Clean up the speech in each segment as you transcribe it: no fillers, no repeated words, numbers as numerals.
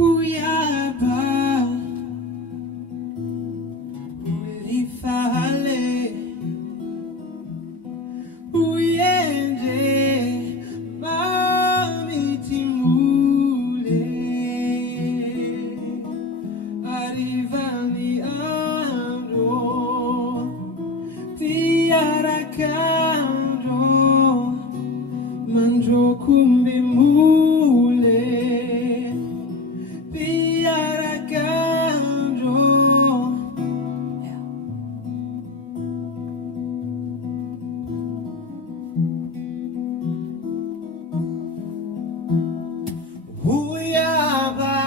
Huyaba ulifale uyende mamitimule arrivani ando tiarakando manjo kumbi mule tiarakando Huyaba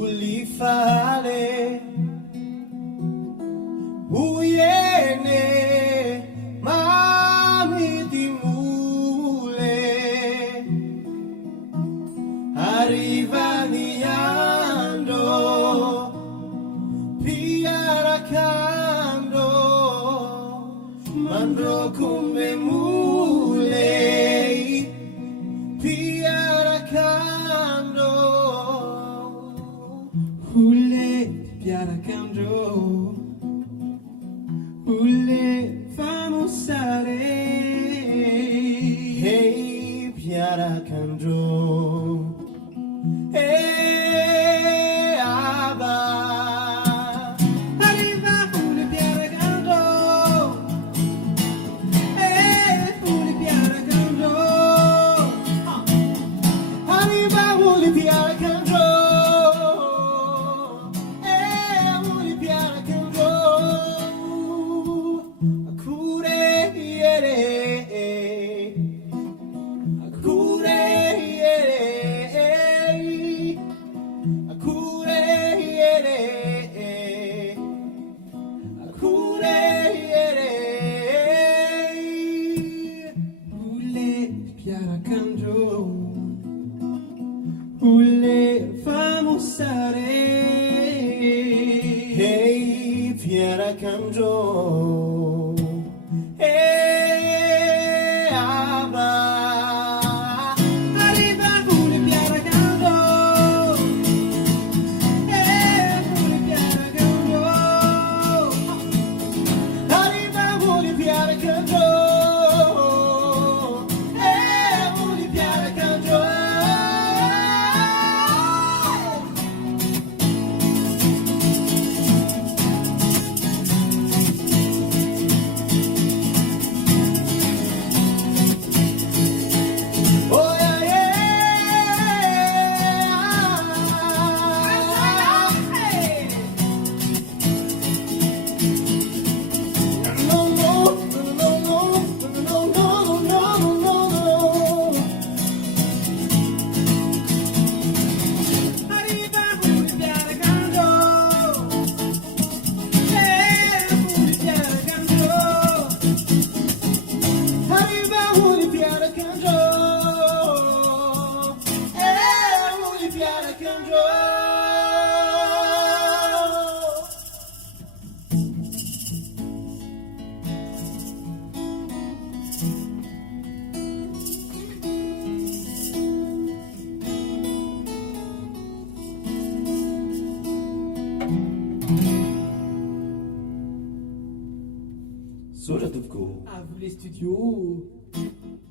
ulifale uyene mamitimule arrivaniando piarakando mandro kumbe mule piarakando hule piarakando hule famosare hey piarakando hey aba arriva hule piarakando hey hule piarakando arriva hule piarakando hey hule piarakando akure yere akure yere akure yere akure yere hule piarakando hule famosare hey piarakando hey aba arriva hule piarakando hey hule piarakando arriva hule piarakando hey hule piarakando oh yeah yeah no no no no no no no no no arriva hule piarakando hey hule piarakando arriva hule piarakando hey hule piarakando Soja Dubko. à vous les studios.